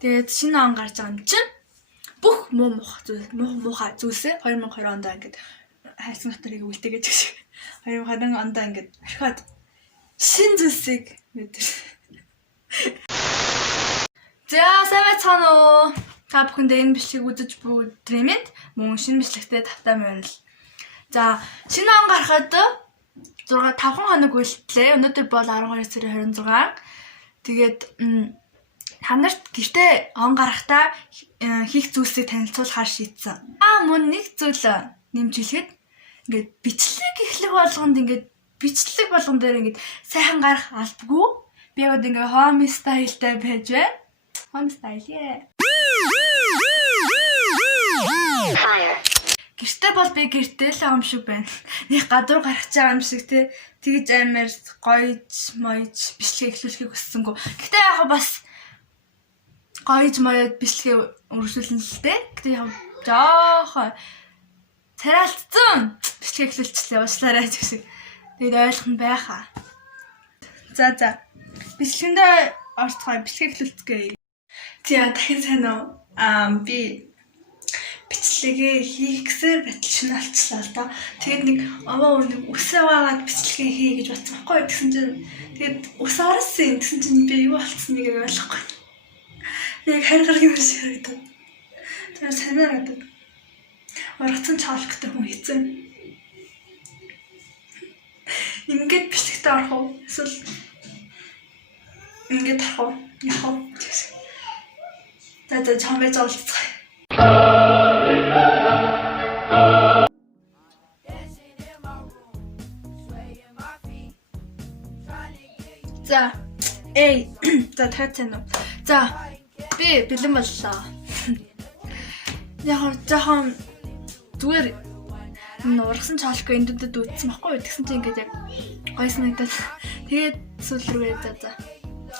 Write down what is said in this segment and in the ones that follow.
Тэгээд шинэ он гарч байгаа юм чинь бүх муухай зүйлсээ 2020 онд ингээд хайрцаг дотор үлдээгээд гэж 2020 онд ингээд орхиод шинэ зүйлсийг мэдэр. За сайн байцгаана уу? Та бүхэндээ энэ бичлэгийг үзэж буй өдрийн мөн шинэ бичлэгтэй тавтай мөрөл. За шинэ он гарахад 5 хоног үлдлээ. Өнөөдөр бол 12 сарын 26. Тэгээд та нарт гэртээ он гарахтаа хийх зүйлсийг танилцуулахар шийдсэн. Мөн нэг зүйл нэмж хэлэхэд ингээд бичлэг эхлэх болгонд ингээд бичлэг болгон дээр ингээд сайхан гарах албагүй. Би яг ингээд home style-тай байж байна. Home style яа. Гэртээ бол би гэртээ л юм шиг байна. Нэг гадуур гарах байгаа юм шиг тэгж амар гоёж моёж бичлэг эхлүүлэхийг хүссэнгүй. Гэтэ яг бас гоёж моёд бичлэгээ өргөжүүлнэ л дээ. Гэтэ яг жоохон царайлтсан бичлэг эхлүүлчихлээ уучлаарай гэх шиг. Тэгээд ойлгох нь байхаа. За. Бичлэгэндээ орцгой бичлэг эхлүүлцгээе. За дахин сайн уу? Би бичлэгээ хийх гэсээр байтал шинэ болчихлоо л доо. Тэгээд нэг нэг үсээ ваагаад бичлэгээ хий гэж бодсон байхгүй. Тэгсэн чинь тэгээд ус орсон. Тэгсэн чинь би юу болцсныг ойлгохгүй. Яг харгараг юм шиг харагдав. Тэгээд санаараад ургацсан чаалхтай хүн хийцэн. Ингээд бичлэгтээ орох уу? Эсвэл ингээд орох уу? Яах вэ? За чамбай зоолцгоо. За тацэн уу. За би бэлэн боллоо. Яг жоохон зүгээр ургасан чаалхгүй эндэдэд үтсэн байхгүй. Тэгсэн чинь ингээд яг гойс нэгдэл. Тэгээд сүүл рүүгээ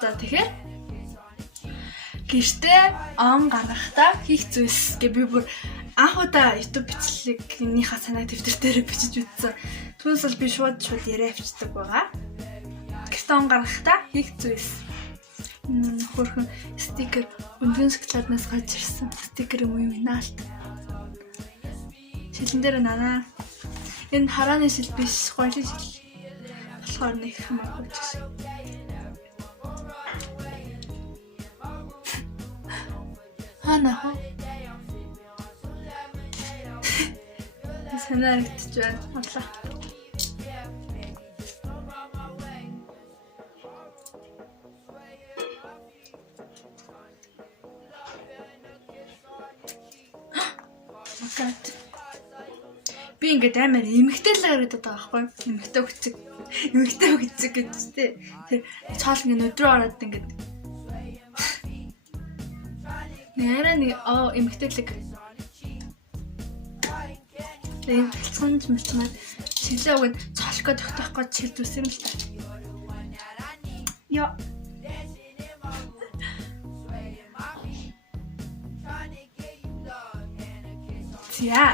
за тэгэхээр гэртээ он гаргахтаа хийх зүйлс гэ би бүр анх удаа YouTube бичлэгнийхаа санааг дэвтэр дээр бичиж үзсэн. Түүнээс бол би шууд яриа авчдаг байгаа. Гэртээ он гаргахтаа хийх зүйлс. Хөрхөн стикер өндгөн шоколаднаас гарч ирсэн. Стикер юм наалт. Шилэн дээр нанаа. Энэ харааны шил биш, гоёлын шил. Болохоор нэг хамаагүй ч. Нахаа. Санаарэгдэж байна. Хотлоо. Би ингээд амар эмхтэй л яриад байгаа байхгүй. Эмхтэй хүчиг гэж тий. Тэр цаал ингээд өдрөө ороод ингээд нэрээ эмхтэйлэг. Тэгээд талцсан мэлчмээ шилээ өгөн цаалхгаа тогтоохгүй шилдүүлсэн юм л та. Яа. Яа.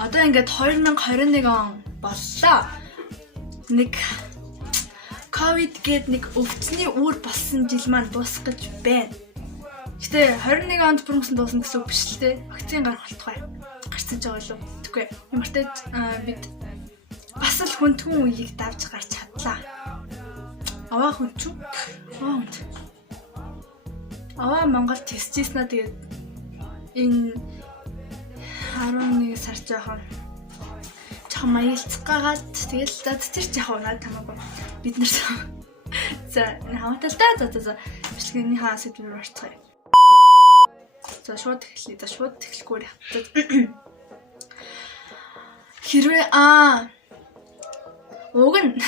Одоо ингээд 2021 он боллоо. Нэг ковид гээд нэг өвчний үүр болсон жил маань дуусах гэж байна. Гэтэ 21 онд бүрмсэн дуусна гэсэн үг биш л дээ. Вакцин гарах болтугай. Гарсан ч байгаа юу? Тэггүй. Ямартай бид бас л хүнтгүн үеийг давж гарч чадлаа. Аваа хүнчүү? Аваа Монгол тестжсэн тэгээд энэ 11 сар жоохон маялцах гагаад тэгэл тэр жоохон надад хамаагүй бид нар за хамааталтай за бичлэгийн хаас сэдвээр орцгоё. За шууд эхлэе. Шууд эхлэхгүй явцад. Хэрвээ уг нь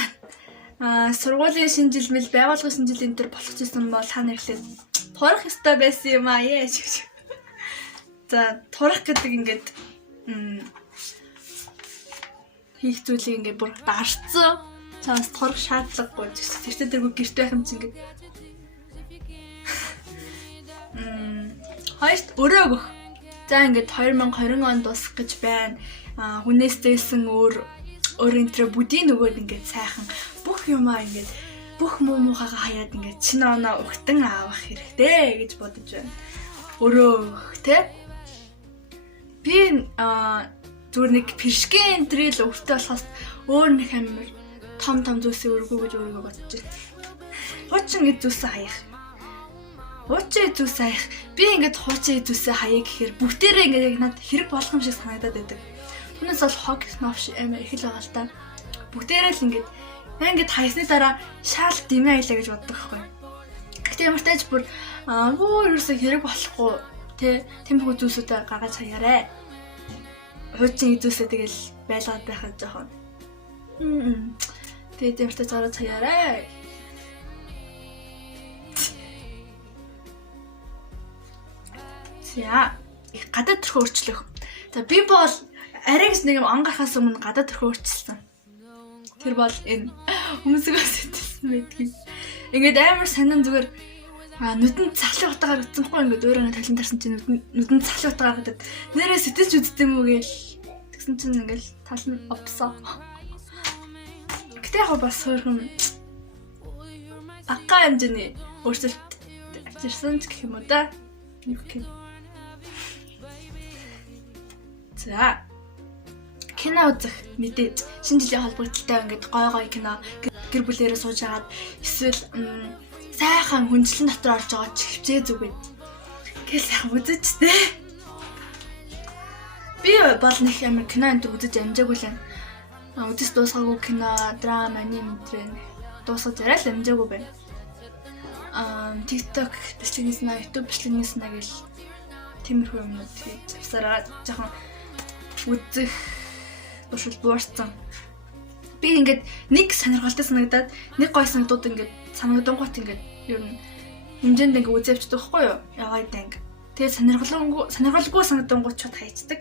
сургуулийн шинэ жил мэл байгууллагын шинэ жил энэ төр болох гэсэн бол та нар ихлээр турах ёстой байсан юм яа гэж. За турах гэдэг ингээд хийх зүйлийг ингээд бүр дарцсан. Чамаас турах шаардлагагүй гэж. Тэр дэргүй гэрт байх юм чинь ингээд. Хоёрт өрөө өгөх. За ингээд 2020 онд дуусах гэж байна. Хүнээс дэсэн өөр энтрэ бүдийн нөгөөд ингээд сайхан бүх юмаа ингээд бүх муухайгаа хаяад ингээд чинь оноо өгтөн авах хэрэгтэй гэж бодож байна. Өөрөө тэ би зүгээр нэг пиршкэн энтрил өвтө болохоос өөр нэг амар том зүйлсийг өргөө гэж өөрийгөө бодож байна. Хуучин эзүүсээ хаях. Хуучин эзүүсээ хаях. Би ингээд хуучин эзүүсээ хаяа гэхээр бүгдээрээ ингээд яг надад хэрэг болгоом шиг санагдаад байдаг. Түүнээс бол хог сновш амар их л байгаа л та. Бүгдээрээ л ингээд хаясны дараа шаал димээ аялаа гэж боддог байхгүй. Гэтэ ямар ч тач бүр ерөөсөө хэрэг болохгүй тиймэрхүү зүйлсүүдээ гаргаж хаяарэ. Хуучин эзүүсээ тэгэл байлгаад байхад жоохон. Тэгээд ямар ч тач гаргаж хаяарэ. За их гадаад төрхөө өөрчлөх. За би бол арайгс нэг юм ангарахаас өмнө гадаад төрхөө өөрчилсөн. Тэр бол энэ хүмүүсээс сэтгэсэн байдгийг. Ингээд амар санан зүгээр нүдэнд цахлын утгаар утсанхгүй ингээд өөрөө талент тарсан чинь нүдэнд цахлын утгаар гадаад нэрээ сэтгэж үздэм үү гээл тэгсэн чинь ингээд тал нь опсоо. Гэтэ яг бас хөрхөн бага хэмжээний өөрчлөлт авчирсан гэх юм уу да. Юу гэх юм. За кино үзэх мэдээж шинэ жилийн холбогдлолтой ингээд гой кино гэр бүлээрээ сууж агаад эсвэл сайхан хүнчлэн дотор орж байгаа чивчээ зүгээд гэл сайхан үзэж тээ. Би бол нэг амар кино энэ үзэж амжаагүй л байна. Үзэж дуусгаагүй кино, драма, аним энэ дуусгаж арай л амжаагүй байна. TikTok бичлэгнээс нэ, YouTube бичлэгнээс нэ гэл тиймэрхүү юмнууд завсараа жоохон үзэх туршил буурсан. Би ингээд нэг сонирхолтой санагдаад нэг гой санагдууд ингээд санагдангуут ингээд ер нь хэмжээнд ингээд үзээвчдэг байхгүй юу? Яваад анги. Тэгээд сонирхолгүй санагдангуут чод хайцдаг.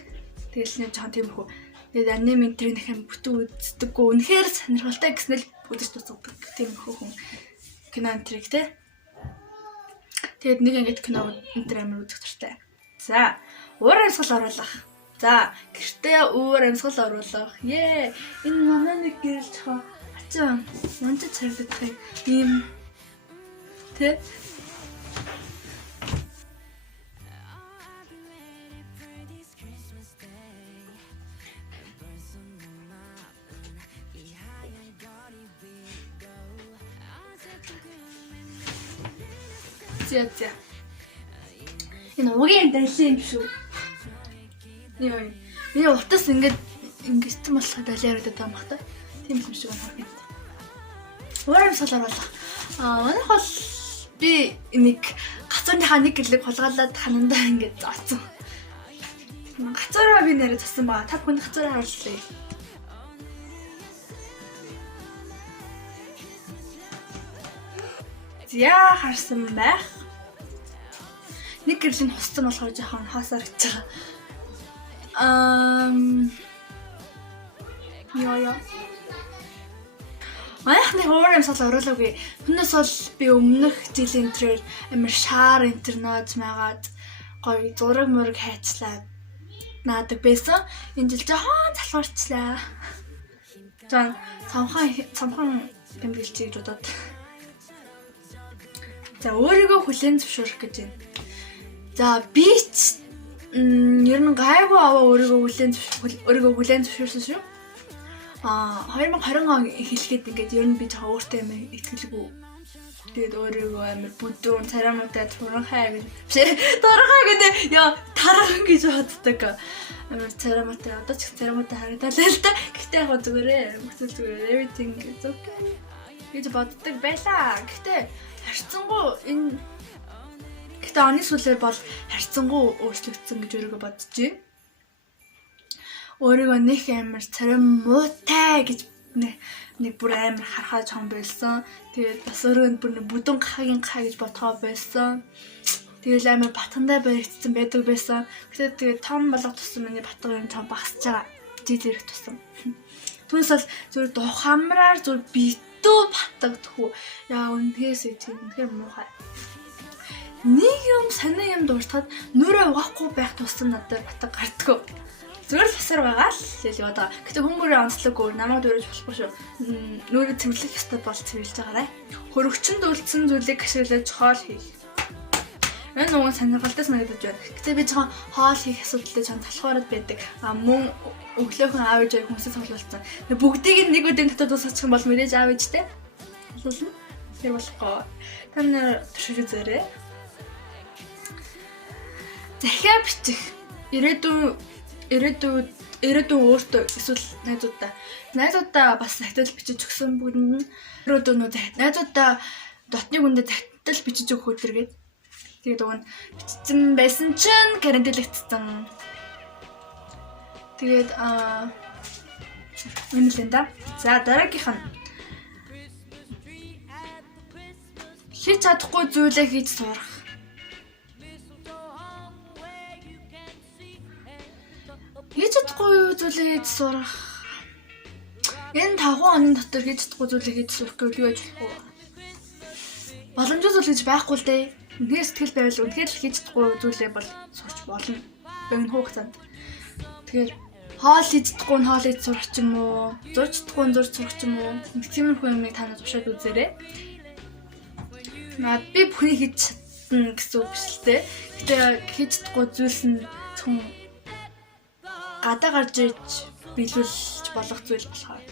Тэгэл нэг жоохон тиймэрхүү. Тэгээд аним энтрийн нэхэм бүтэн үздэггүй. Үнэхээр сонирхолтой гэснээр үзэж дуусгадаг. Тиймэрхүү хүн кино энтриг те. Тэгээд нэг ингээд кино энтер амар үзэх туртай. За, уур амьсгал оруулах. За, гэртээ уур амьсгал оруулах. Энэ манай нэг гэрэл чоо ачаа монж царагддаг юм. Тэ? За. Энэ угийн дайлын юм шүү. Миний утас ингээд болохоор далиараад байгаа юм бахта. Тийм юм шиг байна. Уур амьсгал оруулах. Манайх бол би нэг гацууныхаа нэг гэрлэг хулгаалаад ханандаа ингээд зооцсон. Гацуураа би нэрээ цасан баа. Та бүхэн гацуураа харуулъя. Зя харсан байх. Нэг гэрлийн хусцсан болохоор жоохон хаасаар гэж байгаа. Яа. Манайхны уур амьсгал оруулаагүй. Түүнээс бол би өмнөх жилийн интерьер амар шаар интернет магаад гоё зураг мураг хайцлаад наадаг байсан. Энэ жил жоохон залхуурчлаа. Жан цамхан тэмдэглэж бодоод. За өөрийгөө хүлээн зөвшөөрөх гэж байна. За би ч ер нь гайгүй аваа өөрийгөө хүлээн зөвшөөрсөн шүү. 2020 он эхлэхэд ингээд ер нь би жоо өөртөө амар итгэлгүй. Тэгээд өөрийгөө амар бүдүүн царамаатай туранхай гэж туранхай гэдэг яа тархан гэж боддог. Амар царамаатай одоо ч царамаатай харагдаад л та. Гэхдээ яг зүгээрээ everything is okay гэж боддог байлаа. Гэхдээ оны сүүлээр бол харьцангуй өөрчлөгдсөн гэж өөрийгөө бодож байна. Өөрийгөө нэг амар царим муутай гэж нэг бүр амар харахаа чон байсан. Тэгээд бас өөрөнд бүр бүдүүн гахагийн гахаа гэж бодхоо байсан. Тэгээд амар батгандаа баригдсан байдаг байсан. Гэхдээ тэгээд том болох тусам миний батгын том багасж байгаа. Жил ирэх тусам. Түүнээс бол зүгээр духамраар зүгээр битүү батгадаггүй. Яа үнэхээс тийм үнэхээр муухай. Нэг юм санаа юм дууртахад нүрээ угаахгүй байх тусам надад батг гардаггүй. Зүгээр л хасар байгаа л хэлээ одоо. Гэтэ хүмүүрээ онцлоггүй намайг дөрөж болохгүй шүү. Нүрээ цэвэрлэх ёстой бол цэвэрлж байгаарай. Хөрөгчөнд үлдсэн зүйлийг ашиглаж хоол хийх. Энэ нөгөө сонирхолтой санагдаж байна. Гэтэ би жоохон хоол хийх асуудалтай жоохон талхаард байдаг. Мөн өглөөхөн аав ээж хүмүүсээс холболцсон. Бүгдийг нэг өдөр дотор дуусгачих юм бол мэдээж аав ээжтэй. Холболно. Тэр болохгүй. Та нар туршиж үзээрэй. Захиа бичих. Ирээдүйн өөртөө эсвэл найзуудаа бас захидал бичиж өгсөн бүгдэнд нь өрөөдөө найзуудаа дотны хүндээ захидал бичиж өгөх өдргээд тэгээд уг нь бичсэн байсан чинь карантинлэгдсэн. Тэгээд энэ л энэ да. За дараагийнх нь хийж чадахгүй зүйлээ хийж сурах. Хийж чадахгүй зүйлээ хийж сурах. Энэ 5 хоногийн дотор хийж чадахгүй зүйлээ хийж сурах гэвэл юу гэж болох вэ? Боломжтой зүйл гэж байхгүй л дээ. Үнээр сэтгэл байвал үнээр л хийж чадахгүй зүйлээ бол сурч болно. Богино хугацаанд. Тэгэхээр хоол хийж чадахгүй нь хоол хийж сурах ч юм уу, зурж чадахгүй нь зурж сурах ч юм уу. Нэг тиймэрхүү юмыг та нар туршаад үзээрэй. Би бүхнийг хийж чадна гэсэн үг биш л дээ. Гэтэ хийж чадахгүй зүйлс нь зөвхөн гадаа гарч иж биелүүлж болох зүйл болохоор.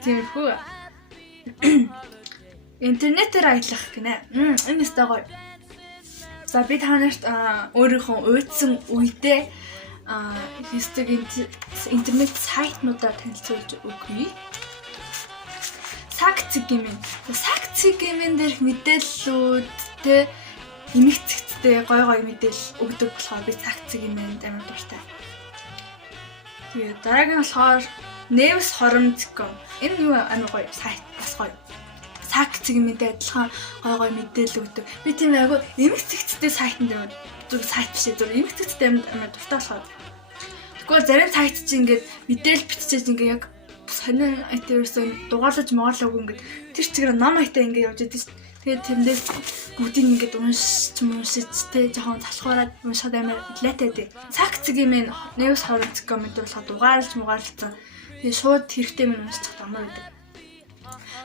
Тиймэрхүү. Интернетээр аялах гинэ. Энэ өстой гоё. За би та нарт өөрийнхөө уйдсан үедээ хийдэг интернет сайтнуудаар танилцуулж өгье. Сагцгимэн дээрх мэдээллүүд те эмэгцэгттэй гой мэдээлэл өгдөг болохоор би сагцгимэнд амар дуртай. Тэгээд дараагийн болохоор Nevs.com. Энэ юу амар гоё сайт бас гоё. Сагцгимэнтэй адилхан гой мэдээлэл өгдөг. Би тийм айгу эмэгцэгттэй сайтанд дээр зүг сайт биш зүг эмэгцэгттэй амар дуртай болохоор. Тэгвэл зарим сайт чинь ингээд мэдээлэл биччихэж ингээд яг сонин айтэрсэн дугаарлаж магаарлаагүй ингээд тэр чигээр ном айтаа ингээд явж идэв шүү. Тэгээд тэндээс бүгдийг ингээд уншиж тэ жоохон талхаараад уншаад амар лайтай дээ. Сагцгимэн Nevs.com гэдэг болохоор дугаарлаж магаарлцсан. Тэгээд шууд хэрэгтэй юм уншчих амар байдаг.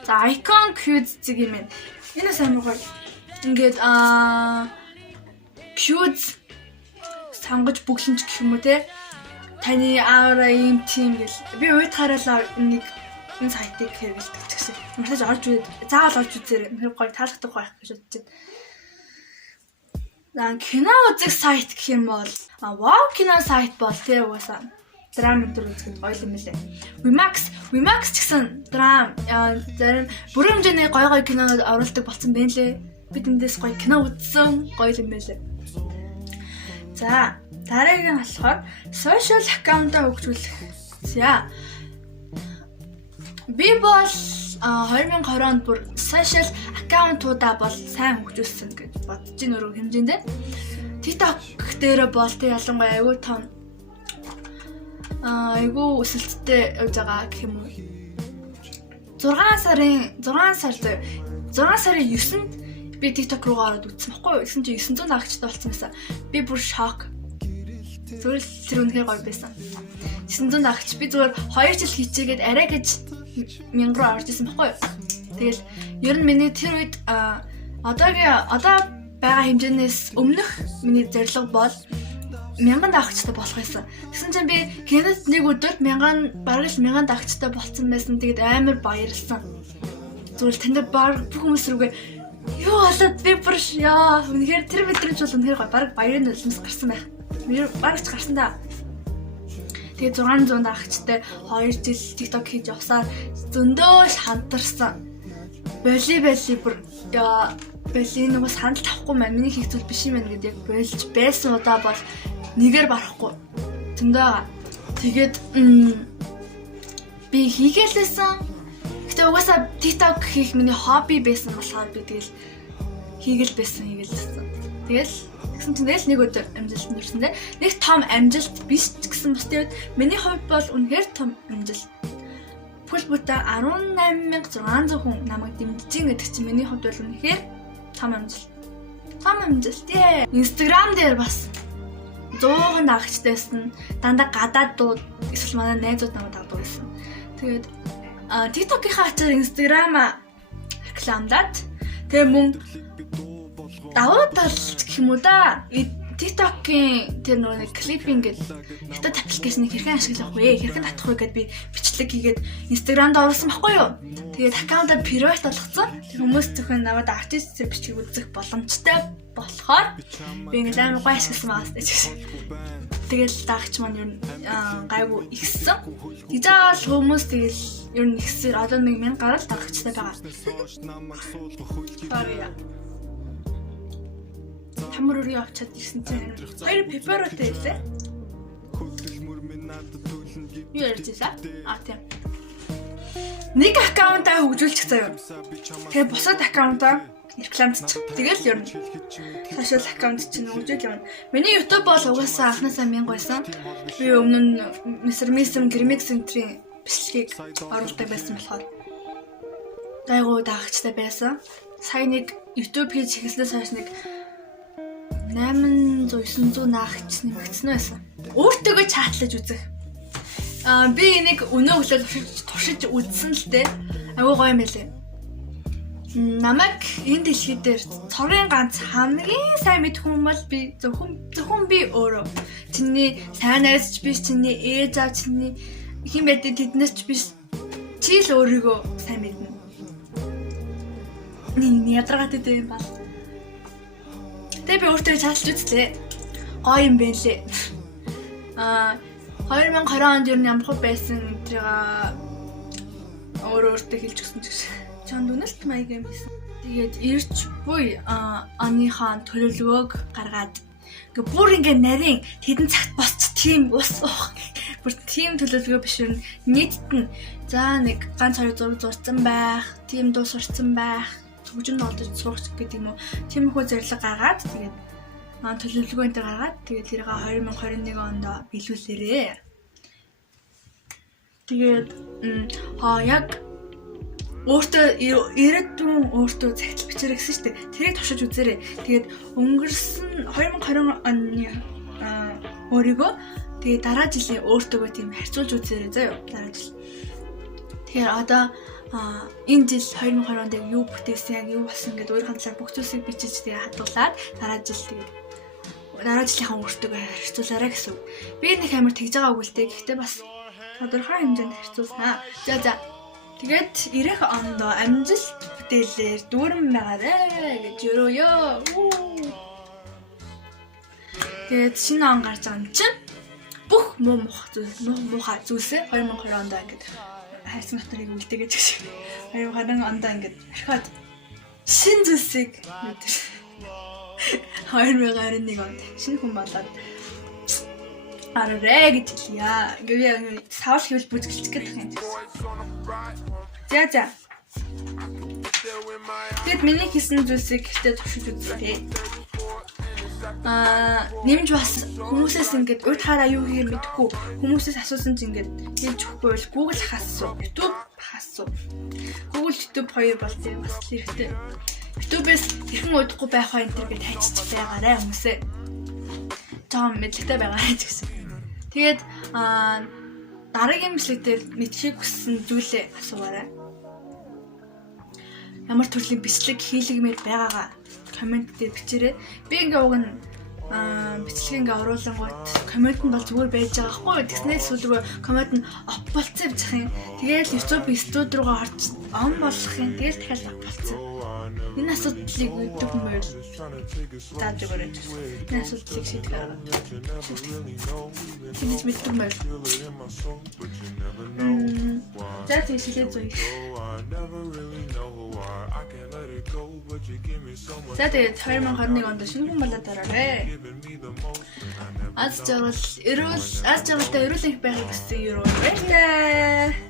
За Icon Qz-гимэн энэ сайн гоё. Ингээд Qz сонгож бүглэмж гэх юм уу те. Таны аавра ийм тийм гэл би уйд хараалаа нэг энэ сайтыг хэрэглэдэг ч гэсэн мэдээж заавал орж үзээрэй. Тэр гоё таалагдах байх гэж бодчих. Кино үзэх сайт гэх юм бол Wow кино сайт бол тэр угаасаа драм өдр үзэхэд гоё юм лээ. Vimax ч гэсэн драм зарим бүрэн хэмжээний гоё кинонод оруулдаг болсон байна лээ. Би тэндээс гоё кино үзсэн гоё юм байлээ. За дараагийн болохоор social account-а хөгжүүлэх. За би бол 2020 онд бүр social account-уудаа бол сайн хөгжүүлсэн гэж бодож байна өрөө хэмжээндээ. TikTok дээр бол тэг ялангуяа аюу том аюу өсөлттэй явж байгаа гэх юм уу. 6 сарын 9-нд би TikTok руугаа ороод үзсэн байхгүй юу? Гэсэн чинь 900 дагагчтай болсон байсан. Би бүр шок. Зүгээр л тэр үнэхээр гоё байсан. 900 дагагч би зүгээр 2 жил хийчээгээд арай гэж 1000 руу орж исэн байхгүй юу? Тэгэл ер нь миний тэр үед одоо байгаа хэмжээнээс өмнөх миний зорилго бол 1000 дагагчтай болох байсан. Тэгсэн чинь би кинод нэг өдөрт бараг л 1000 дагагчтай болсон байсан. Тэгээд амар баярлсан. Зүгээр танд баг бүх хүмүүс рүүгээ юу болоод би бүр үнэхээр тэр мэдрэмж бол үнэхээр гоё. Бараг баярын нулимс гарсан байх. Бараг ч гарсан да. Тэгээд 600 дагагчтай 2 жил TikTok хийж явсаар зөндөө шантарсан. Боли бүр боли нөгөө санал тавихгүй маань миний хийх зүйл биш юм байна гэдэг яг болж байсан удаа бол нэгээр барахгүй. Зөндөө. Тэгээд би хийгээлсэн. Гэтэ угаасаа TikTok хийх миний хобби байсан болохоор би тэгэл хийгээлсэн. Тэгэл тэгсэн чинь нэг өдөр амжилт нэрсэн дээ. Нэг том амжилт биш ч гэсэн бусдын үед миний хувьд бол үнэхээр том амжилт. Пүл бүтэ 18600 хүн намайг дэмжиж гэдэг чинь миний хувьд бол үнэхээр том амжилт. Instagram дээр бас 100 дагагчдайсэн дандаа гадаад дууд эсвэл манай найзууд намайг дагдаг байсан. Тэгээд TikTok-ийнхаа ачаар Instagram рекламдаад тэгээ мөн давуу тал гэх юм уу да. TikTok-ийн тэр нэг клипинг гэдэг хятад аппликейшнийг хэрхэн ашиглах вэ? Хэрхэн татах вэ гэдээ би бичлэг хийгээд Instagram-д оруулсан байхгүй юу? Тэгээд аккаунтаа private болгоцсон. Тэг хүмүүс зөвхөн наваад артист бичиг үзэх боломжтой болохоор би ингээд амар гоё ашигласан байгаас гэж. Тэгэл даагч маань ер нь гайгүй ихсэн. Тэгжаал хүмүүс тэгэл ер нь ихсээр одоо 1000 гарал даагчтай байгаа. Sorry. Хамар өрөө авчаад ирсэн чинь 2 пеперотэй хэлээ. Юу ярьжээ? Тийм. Нэг аккаунтаа хөгжүүлчих заяа. Тэгээ бусад аккаунтаа рекламдчих. Тэгэл ер нь social аккаунт чинь хөгжүүл юм. Миний YouTube бол угаасаа анхнаасаа 1000 байсан. Би өмнө нь Mr. Grimix Center-ийн бичлэгийг оруулдаг байсан болохоор гайгүй даагчтай байсан. Сая нэг YouTube хийж эхэлснээс хойш нэг 800-900 наагч нэмэгдсэн байсан. Өөртөөгөө чатлаж үзэх. Би нэг өнөө өглөө туршиж үзсэн л дээ. Аюу гоё юм байлээ. Намайг энэ дэлхий дээр цорын ганц хамгийн сайн мэдэх хүн бол би зөвхөн би өөрөө. Чиний сайн найз ч биш, чиний ээж аав, чиний хэн байдаг тэднээс ч биш. Чи л өөрийгөө сайн мэднэ. Ядаргатай дээ юм бол. Тэгээ би өөртөө чатлж үзлээ. Гоё юм бэ лээ. 2020 онд юу ямар хөө байсан тэрийг өөртөө хэлж өгсөн ч гэсэн чанд үнэлт маяг юм хийсэн. Тэгээд ирч буй оныхаа төлөвлөгөөг гаргаад бүр ингээ нарийн тэдэн цагт босч тийм ус уух. Бүр тийм төлөвлөгөө биш юм. Нийтд нь за нэг ганц хоёр зураг зурсан байх, тийм дуу сурцсан байх, хөгжинд олдож сурах гэдэг юм уу. Тиймэрхүү зорилго гаргаад тэгээд төлөвлөгөө энэ гаргаад тэгээд тэрийг 2021 онд биелүүлээрээ. Тэгээд яг өөртөө ирээдүйн өөртөө цагт бичээрэй гэсэн шүү дээ. Тэрийг туршиж үзээрэй. Тэгээд өнгөрсөн 2020 оны өөрийгөө тэгээд дараа жилийн өөртөөгөө тийм харьцуулж үзээрэй заа юу. Дараа жил. Тэгэхээр одоо энэ жил 2020 онд юу бүтээсэн, яг юу болсон гэдээ өөрийнхөө талаар бүх зүйлсийг бичиж тэгээд хадгалаад дараа жил тэгээд дараа жилийнхаа өөртөөгөө харьцуулаарай гэсэн үг. Би нэг амар тэгж байгаагүй л дээ. Гэхдээ бас тодорхой хэмжээнд харьцуулнаа. За. Тэгээд ирэх онд амжилт бүтээлээр дүүрэн байгаарэ гэж өрөөё. Тэгээд шинэ он гарч байгаа юм чинь бүх муухай зүйлсээ 2020 онд ингээд хайрцаг дотор үлдээгээд гэж. 2020 онд ингээд орхиод шинэ зүйлсийг мэдэр. 2021 онд шинэ хүн болоод арай гэж хэлье. Ингээд савл хийвэл бүжгэлчих гэдэг юм. За. Тэгэд миний хийсэн зүйлсийг гэхдээ туршиж үзлээ. Нэмж бас хүмүүсээс ингээд урд хараа юу хийх мэдэхгүй хүмүүсээс асуусан чинь ингээд хэлж өгөхгүй бол Google хасуу, YouTube хасуу. Google YouTube хоёр бол тийм бас хэрэгтэй. YouTube-ээс хэрхэн удахгүй байх вэ энэ гэж хайчиж байгаарэ хүмүүсээ. Том мэдлэгтэй байгаарэ гэсэн. Тэгээд дараагийн бичлэг дээр мэдхийг хүссэн зүйлээ асуугаарай. Ямар төрлийн бичлэг хийлгэмээр байгаагаа комент дээр бичээрэй. Би ингээ уг нь бичлэг ингээ оруулангууд комент нь бол зүгээр байж байгаа хгүй. Тэгснээр сүүлрүү комент нь оп болцсон явчих юм. Тэгээд YouTube студ руугаа орж он болох юм. Тэгээд дахиад оп болцсон. Энэ асуудлыг YouTube мөрөл зааж өгөөч. Энэ асуудлыг шийдэх арга. Тэнд мэддэг мэй. За тийм шилээ зүй. За тэгээд 2021 онд шинэ хүн болоод ороорой. Аз жаргалтай эрүүл их байхыг хүсье юу вэ?